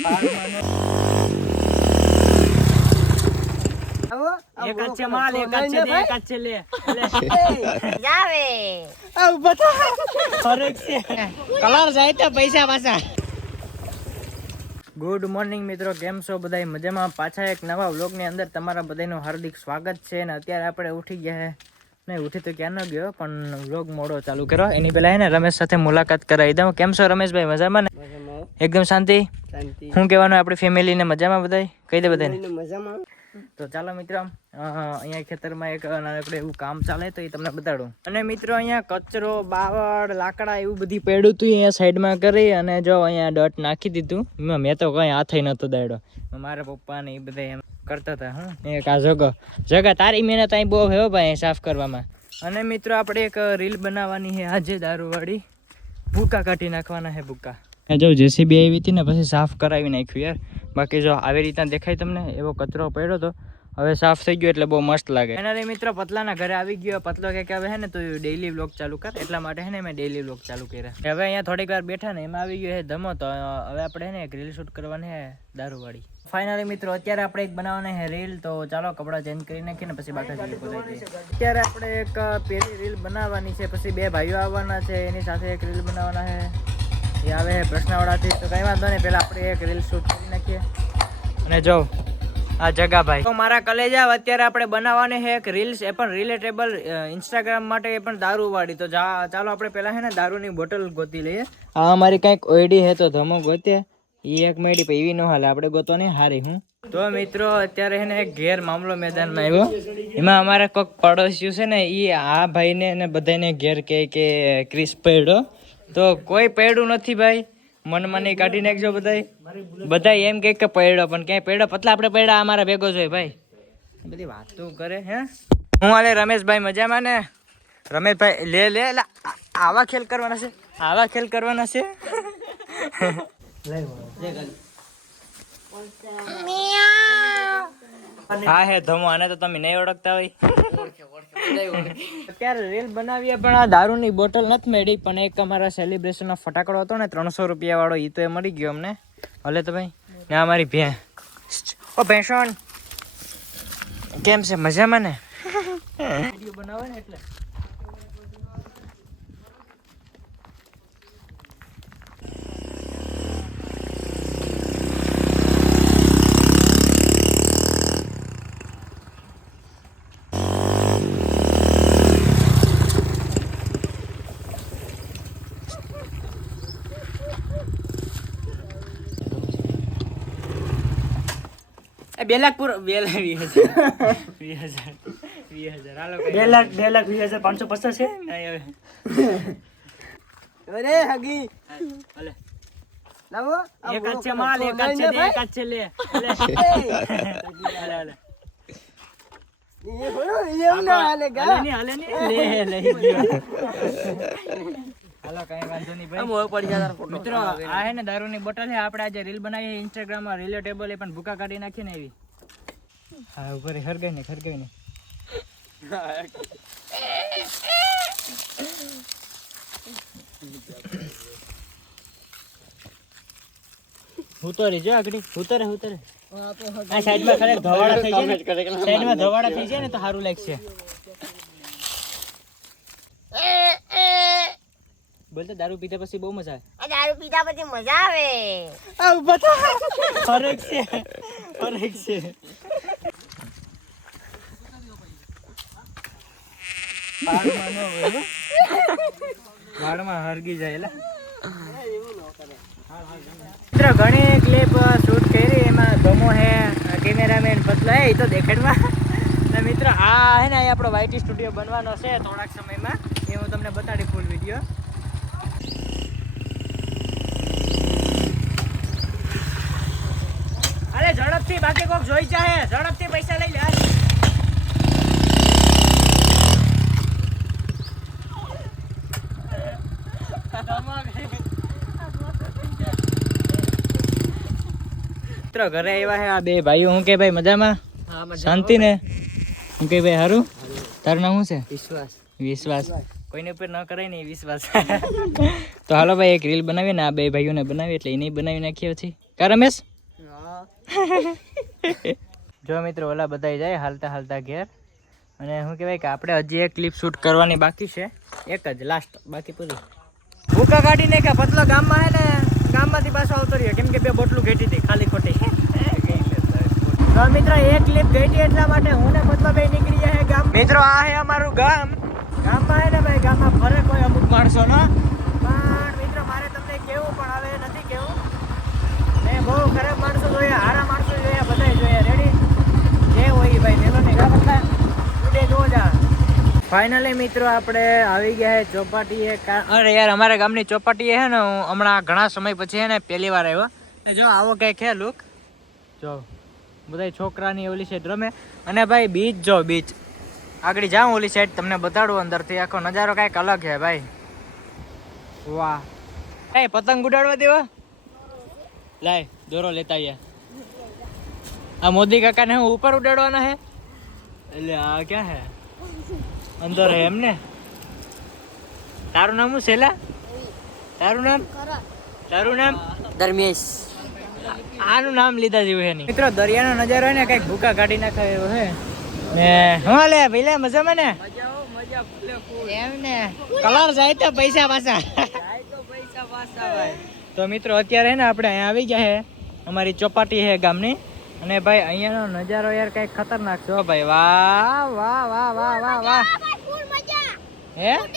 એક अच्छे माल एक अच्छे दे एक अच्छे ले જાવે अब बता हर एक से कलर जाए तो पैसा पासा। ગુડ મોર્નિંગ મિત્રો, કેમ છો બધા? મજામાં? પાછા એક નવા વ્લોગની અંદર તમારા બધાનું હાર્દિક સ્વાગત છે. અને અત્યારે આપણે ઉઠી ગયા છે. નહીં ઉઠી તો ક્યાં ન ગયો, પણ વ્લોગ મોડો ચાલુ કર્યો. એની પહેલા ને રમેશ સાથે મુલાકાત કરાવી દઉં. કેમ છો રમેશભાઈ? મજામાં ને? એકદમ શાંતિ? શું કહેવાનું આપણી ફેમિલીને? મજામાં બધા? કહી દે બધાને મજામાં. તો ચાલો મિત્રો, અહીંયા ખેતરમાં એક નાનકડું એવું કામ ચાલે તો એ તમને બતાડું. અને મિત્રો અહીંયા કચરો, બાવળ, લાકડા એવું બધી પડ્યું હતું, અહીંયા સાઈડમાં કરી અને જો અહીંયા ડટ નાખી દીધું. મેં તો કઈ હાથ નતો દાડ્યો. મારા પપ્પા ને એ બધા એમ કરતા હતા. હું એક આ જગા તારી મહેનત અહીં બહુ હે ભાઈ સાફ કરવામાં. અને મિત્રો આપણે એક રીલ બનાવવાની છે આજે, દારૂવાળી ભૂકા કાઢી નાખવાના છે. ભૂકા જો જેસીબી આવી હતી ને પછી સાફ કરાવી નાખ્યું યાર. બાકી જો આવી રીતના દેખાય તમને, એવો કચરો પડ્યો હતો, હવે સાફ થઈ ગયો એટલે બહુ મસ્ત લાગે. એના મિત્રો પતલાના ઘરે આવી ગયો. પતલો કે હવે હે ને તો ડેઈલી વ્લોગ ચાલુ કર, એટલા માટે હે ને મેં ડેઈલી વ્લોગ ચાલુ કર્યા. હવે અહીંયા થોડીક વાર બેઠા ને એમાં આવી ગયો હે ધમો. તો હવે આપણે હે ને એક રીલ શૂટ કરવાની હે દારૂવાળી. ફાઇનલી મિત્રો અત્યારે આપણે એક બનાવવાની હે રીલ. તો ચાલો કપડાં ચેન્જ કરી નાખીએ ને પછી બાકી અત્યારે આપણે એક પેલી રીલ બનાવવાની છે. પછી બે ભાઈઓ આવવાના છે, એની સાથે એક રીલ બનાવવાના છે. એ આવે છે પ્રશ્નવાળાથી. તો કંઈ વાંધો નહીં, પહેલાં આપણે એક રીલ શૂટ કરી નાખીએ. અને જો આ જગાભાઈ તો મારા કલેજા અત્યારે આપણે બનાવવાની છે એક રીલ્સ, એ પણ રિલેટેબલ ઇન્સ્ટાગ્રામ માટે, એ પણ દારૂવાળી. તો ચાલો આપણે પહેલાં છે ને દારૂની બોટલ ગોતી લઈએ. આ અમારી કંઈક ઓયડી છે તો ધમો ગોતે. એ એક મેડી પણ એવી ન હાલે, આપણે ગોતો નહીં હારી. હું તો મિત્રો અત્યારે છે ને એક ઘેર મામલો મેદાનમાં આવ્યો. એમાં અમારા કોઈક પડોશીઓ છે ને, એ આ ભાઈને ને બધાને ઘેર કે ક્રિસ પડ્યો. તો કોઈ પડ્યું નથી ભાઈ, મનમાં નહીં કાઢી નાખજો બધા એમ કે પડ્યો, પણ ક્યાંય પડ્યો પતલા આપણે પડ્યા અમારા ભેગો જોઈએ ભાઈ. બધી વાતો કરે હે. હું હાલે રમેશભાઈ? મજામાં ને? રમેશભાઈ લે આવા ખેલ કરવાના છે, આવા ખેલ કરવાના છે. હા હે ધમો, આને તો તમે નહીં ઓળખતા હોય. અત્યારે રીલ બનાવીએ પણ આ દારૂની બોટલ નથી મળી, પણ એક અમારા સેલિબ્રેશનનો ફટાકડો હતો ને 300 રૂપિયા વાળો, એ તો એ મળી ગયો અમને. ભલે તો ભાઈ ને અમારી ભેંસોન કેમ છે? મજામાં ને? વિડીયો બનાવે ને એટલે બે લાખ પૂરો 2,20,550 છે. અરે હગી લાવો એક अच्छे माल एक अच्छे दे एक अच्छे ले ये બોલો ये ના હાલેગા હાલે ને લે હાલો કઈ વાંધો નહીં ભાઈ. મોય પડી જા ફોટો. મિત્રો આ હે ને દારૂની બોટલ છે. આપણે આજે રીલ બનાવી ઇન્સ્ટાગ્રામ માં, રિલેટેબલ, એ પણ ભૂકા કાઢી નાખી ને એવી. હા ઉપર હરગાઈ ને ઉતરી જો આગળ ઉતરે આ સાઈડમાં ખાલી ધવાડા થઈ જાય ને, સાઈડમાં ધવાડા થઈ જાય ને તો સારું લાગશે. બોલતો દારૂ પીધા પછી બહુ મજા આવે. દારૂ પીધા પછી મજા આવે. આ બતા ફરક છે. વાળમાં હરગી જાય એટલે. મિત્રો ઘણી ક્લિપ શૂટ કરી, એમાં ધમો હે, કેમેરામેન પતલો હે, એ તો દેખાડમાં. અને મિત્રો આ હે ને આપણો વાયટી સ્ટુડિયો બનવાનો છે થોડાક સમયમાં, એ હું તમને બતાડી ફૂલ વિડીયો. અરે ઝડપથી, બાકી કોક જોઈ જાય, ઝડપથી પૈસા લઈ લે. મિત્રો ઘરે આવ્યા છે આ બે ભાઈઓ. હું કે ભાઈ મજામાં? શાંતિ ને? હું કે ભાઈ સારું? તારું નામ શું છે? વિશ્વાસ. કોઈને ઉપર ન કરાય ને વિશ્વાસ. તો હાલો ભાઈ એક રીલ બનાવીએ ને, આ બે ભાઈઓને બનાવી એટલે એને બનાવી નાખીએ પછી. કા રમેશ? જો મિત્રો ઓલા બધા જાય હાલતા હાલતા ઘેર અને શું કહેવાય કે આપણે હજી એક ક્લિપ શૂટ કરવાની બાકી છે, એક જ લાસ્ટ બાકી પૂરી. ભૂકા કાઢીને કે પતલો ગામમાં હે ને ગામમાંથી પાછો આવતો રહ્યો કેમ કે બે બોટલું ઘેટી હતી ખાલી ખોટી. તો મિત્રો એક ક્લિપ ઘેટી એટલા માટે હું ને પતલો બે નીકળી ગયા હે ગામ. મિત્રો આ હે અમારું ગામ. ગામમાં હે ને ભાઈ ગામમાં ફરે કોઈ અમુક માણસો નો, પણ મિત્રો મારે તમને કેવું પણ હવે નથી કેવું. મેં બહુ ખરાબ માણસો જોયા, હારા માણસો જોયા, બધાય જોયા. રેડી જે હોય ભાઈ મેલો ને ગા બધા ઉડે જો જા. ફાઇનલી મિત્રો આપણે આવી ગયા હે ચોપાટીએ. અરે યાર અમારા ગામની ચોપાટીએ હે ને હું હમણાં ઘણા સમય પછી હે ને પહેલી વાર આવ્યો. જો આવો કંઈક હે લુક. જો બધા છોકરાની ઓલી સાઈડ રમે અને ભાઈ બીચ જો બીચ આગળ જાઉં ઓલી સાઈડ તમને બતાડું અંદરથી આખો નજારો કાંઈક અલગ છે ભાઈ. વાહ એ પતંગ ઉડાડવા દેવા લાય દોરો લેતા આયા. આ મોદી કાકા ને હું ઉપર ઉડાડવાના હે એટલે આ ક્યાં હે અંદર હે એમને. તારું નામ શું છેલા? તારું નામ? તારું નામ ધર્મેશ. આનું નામ લીધા જેવું હે નહીં. મિત્રો દરિયાનો નજારો હે ને કઈક ભૂકા કાઢી નાખે એવો હે ને. હું લે ભઈલા મજામાં ને? એમ ને કલર જાય તો પૈસા પાછા. તો મિત્રો અત્યારે હે ને આપણે અહીંયા આવી ગયા હે અમારી ચોપાટી હે ગામની અને ભાઈ અહીંયાનો નજારો યાર કઈક ખતરનાક છે ભાઈ. વાહ વાહ વાહ વાહ વાહ વાહ. હે